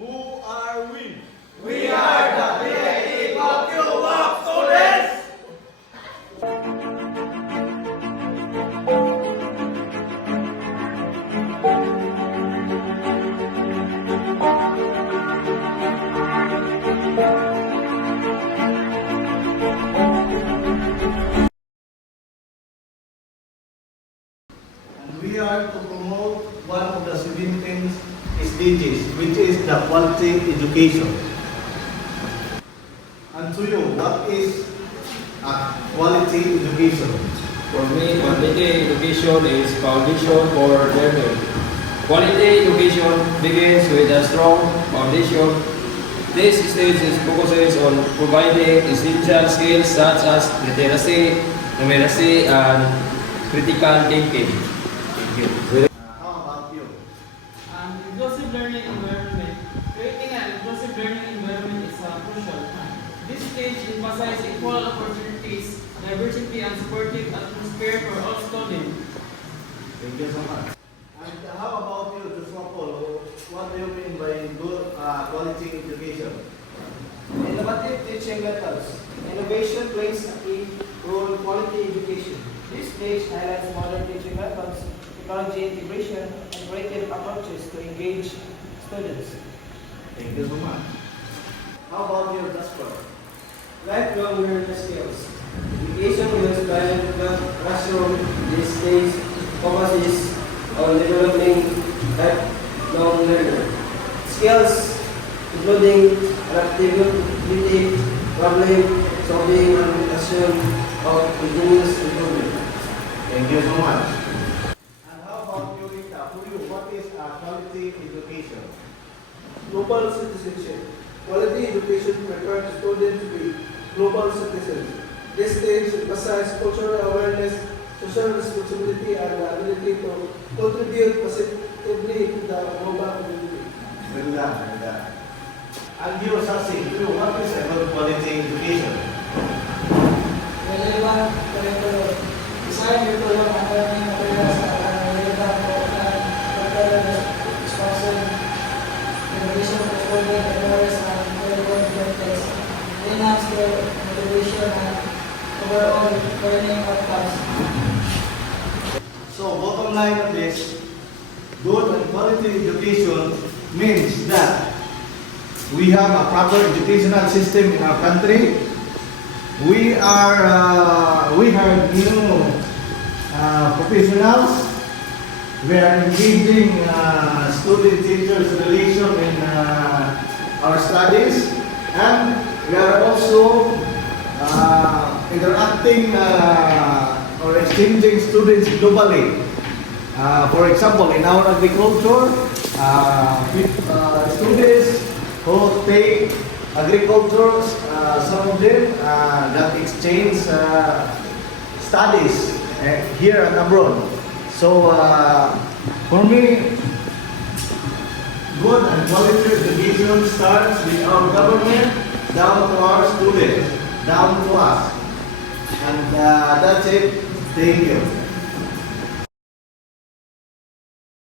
Who are we? We are the PIT Pokewalk students! And we are to promote one of the 17 SDGs, which is the quality education. And to you, what is quality education? For me, quality education is foundation for learning. Quality education begins with a strong foundation. This stage focuses on providing essential skills such as literacy, numeracy, and critical thinking. Thank you. How about you? Inclusive learning environment. Creating an inclusive learning environment is crucial. This stage emphasizes equal opportunities, diversity, and supportive atmosphere for all students. Thank you so much. And how about you, Joshua Paul? What do you mean by good quality education? Innovative teaching methods. Innovation plays a key role in quality education. This page highlights modern teaching methods, technology integration, and creative approaches to engage students. Thank you so much. How about you, Jasper? Lifelong learning skills. Education used by the classroom these days focuses on developing lifelong learner. Skills including adaptability, problem solving, and assume of continuous improvement. Thank you so much. And how about you, Rita? For you, what is quality education? Global citizenship. Quality education prepares students to be global citizens. This stage emphasizes cultural awareness, social responsibility, and the ability to contribute positively to the global community. Ganda, ganda. And you, Sasi, for you, what is good quality education? Relevant curriculum. Design curriculum and learning materials that are relevant for responsive innovation for student areas and relevant context. Enhance their motivation and overall learning outcomes. So, bottom line of this, good and quality education means that we have a proper educational system in our country. We have new professionals. We are engaging student-teachers relation in our studies, and we are also interacting or exchanging students globally. For example, in our agriculture, with students who take agriculture, some of them that exchange studies here and abroad. So, for me, good and quality education starts with our government down to our students, down to us. And that's it. Thank you.